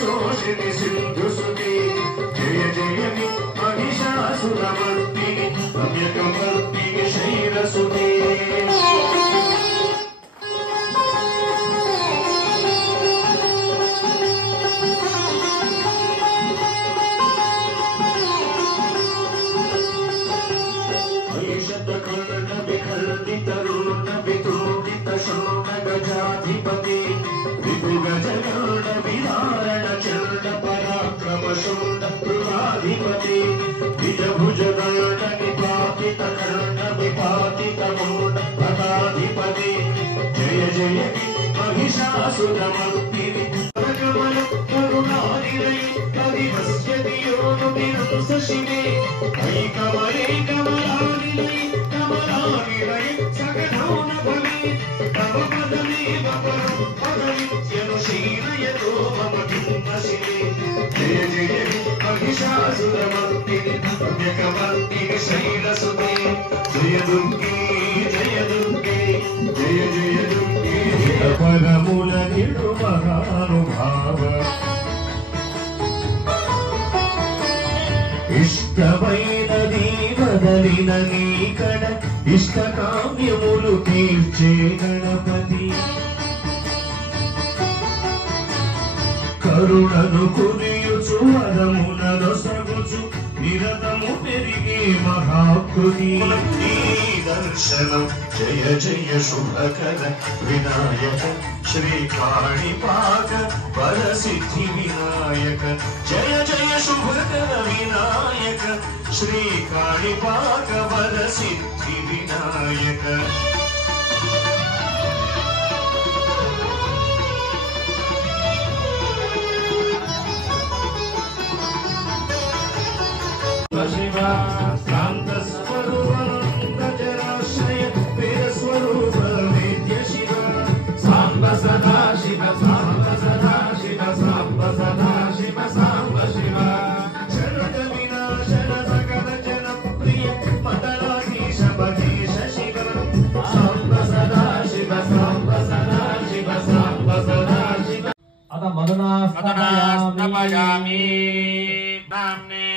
शोषिणि सिन्धुसुते जय जयमि महिषासुरमर्दिनि रम्यकमर्दिनि शैलसुते गजाधिपति विभुगजगरुड विदारण चरण पराक्रम शूर्ण कृपाधिपति निजभुजगरुड निपातित कर्ण विपातित मूर्ण पदाधिपति जय जय महिषासुरमर्दिनि कमल करुणानिधि कविहस्यति योगिनं शिवे ऐ कमले कमलानिधि कमलानिधि सगनौन भवे तव पदमेव परं पदमित्यनुशीलयतो मम भिन्नशिवे जय जय महिषासुरमर्दिनि रम्यकमर्दिनि शैलसुते जय दुर्गे जय दुर्गे जय जय दुर्गे परमुल निर्महानुभाव इष्टమైన దీవదలిన నీకడ ఇష్టకామ్యములు తీర్చే గణపతి కరుణను కురియుచు వరమున రసగుచు నిరతము పెరిగే మహాకృతి దర్శనం జయ జయ శుభకర వినాయక శ్రీ కాణిపాక వరసిద్ధి వినాయక జయ జయ శుభకర వినాయక శ్రీ కాణిపాక వరసిద్ధి వినాయక शिव शांत स्वरूप गजराश्रय वीर स्वरूप वेद्य शिव सांब सदा शिव सांब सदा शिव सांब सदा शिव सांब शिव शरद विनाशन सकल जन प्रिय मदनाधीश भगीश शिव सांब सदा शिव सांब सदा शिव सांब सदा शिव अत मदनास्तपयामि नाम्ने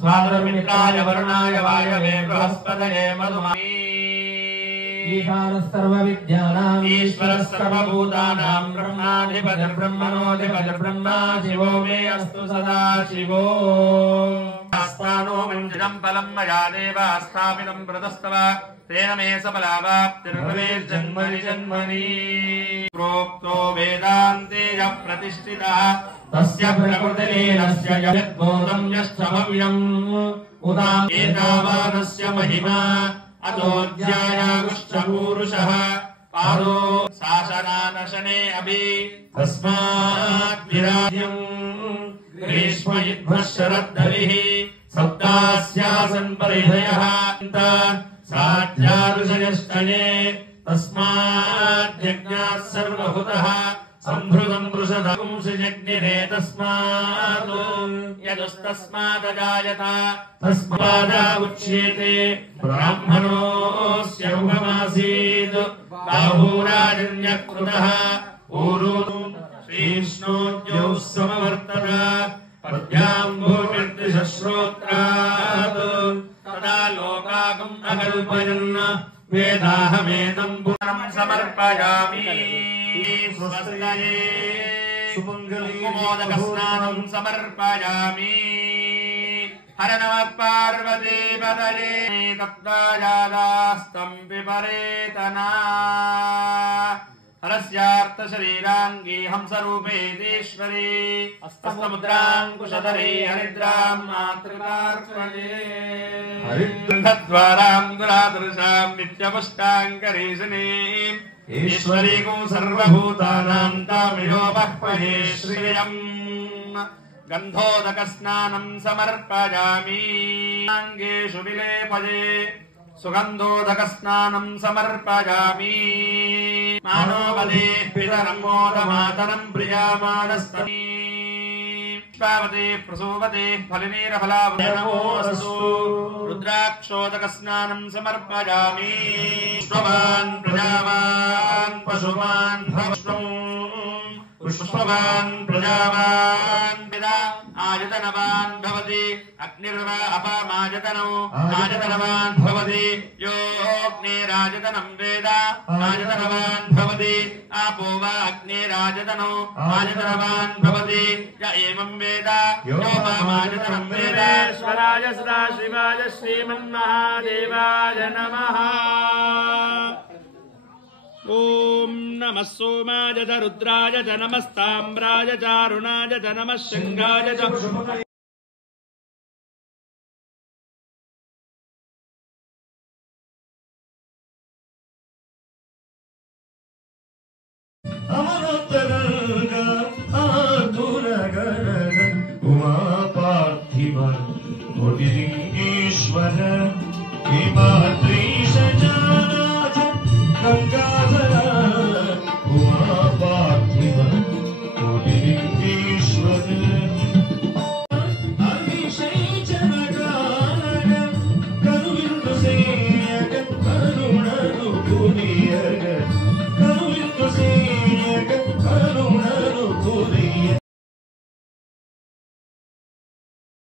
स्वादरमित्राय वरुणाय वायवे बृहस्पतये मधुमहि ईशानः सर्वविद्यानाम् ईश्वरः सर्वभूतानां ब्रह्माधिपतिर्ब्रह्मणोऽधिपतिर्ब्रह्मा शिवो मे अस्तु सदा शिवो आस्थानो मञ्जिरं फलं मया देव स्थापितं प्रतस्तव तेन मे सफलावाप्तिर्भवेज्जन्मनि जन्मनि प्रोक्तो वेदान्ते यः प्रतिष्ठितः तस्य प्रकृतिलीनस्य यद्बोधं यश्च भव्यम् उदा एतावानस्य महिमा अतोऽध्यायागुश्च पूरुषः पादो शासनानशने अभि तस्माद्विराज्यम् ग्रीष्मयुद्धः शरद्दविः सप्तास्यासन् परिधयः साध्याऋषयश्चये तस्माद्यज्ञाः सर्वभूतः संभृतं वृषधपुंसजज्ञिरे तस्मात् यदुस्तस्मादजायत तस्मादा उच्येते ब्राह्मणोऽस्य मुखमासीत् बाहुराजन्यकृतः ऊरू श्रीष्णोद्यौ समवर्तत पद्याम्भूमिर्दृशश्रोत्रात् तदा लोकागम् अकल्पयन् वेदाहमेनं पुनः समर्पयामि स्वस्तये सुमङ्गलीमोदकस्नानं समर्पयामि हर नमः पार्वतीपतये तप्ताजादास्तं पिपरेतना हरस्यार्थशरीराङ्गी हंसरूपेतीश्वरी हस्तमुद्राङ्कुशधरे हरिद्रां मातृकार्पणे हरिद्वाराङ्गुलादृशां नित्यपुष्टाङ्करीशिनीम् ईश्वरीको सर्वभूतानां तामिहोपह्वये श्रियम् गन्धोदकस्नानं समर्पयामि अङ्गेषु विलेपये सुगन्धोदकस्नानं समर्पयामि मानोपदे पितरं मोदमातरं प्रियामानस्तमी पुष्पावते प्रसूवते फलिनीरफलावनमोऽस्तु रुद्राक्षोदकस्नानं समर्पयामि पुष्पवान् प्रजावान् पशुवान् भवष्टम् पुष्पवान् प्रजावान् पिता आयतनवान् भवति अग्निर्वा अपामायतनौ आयतनवान् भवति योऽग्निरायतनं वेद आयतनवान् भवति आपो वा अग्निरायतनौ आयतनवान् भवति य एवं वेद योपामायतनं वेद ईश्वराय सदाशिवाय श्रीमन्महादेवाय नमः। ओम नमः सोमाय च रुद्राय च नमस्ताम्राय च अरुणाय च नमः शंखाय च उमा पार्थिव कोटिलिंगेश्वर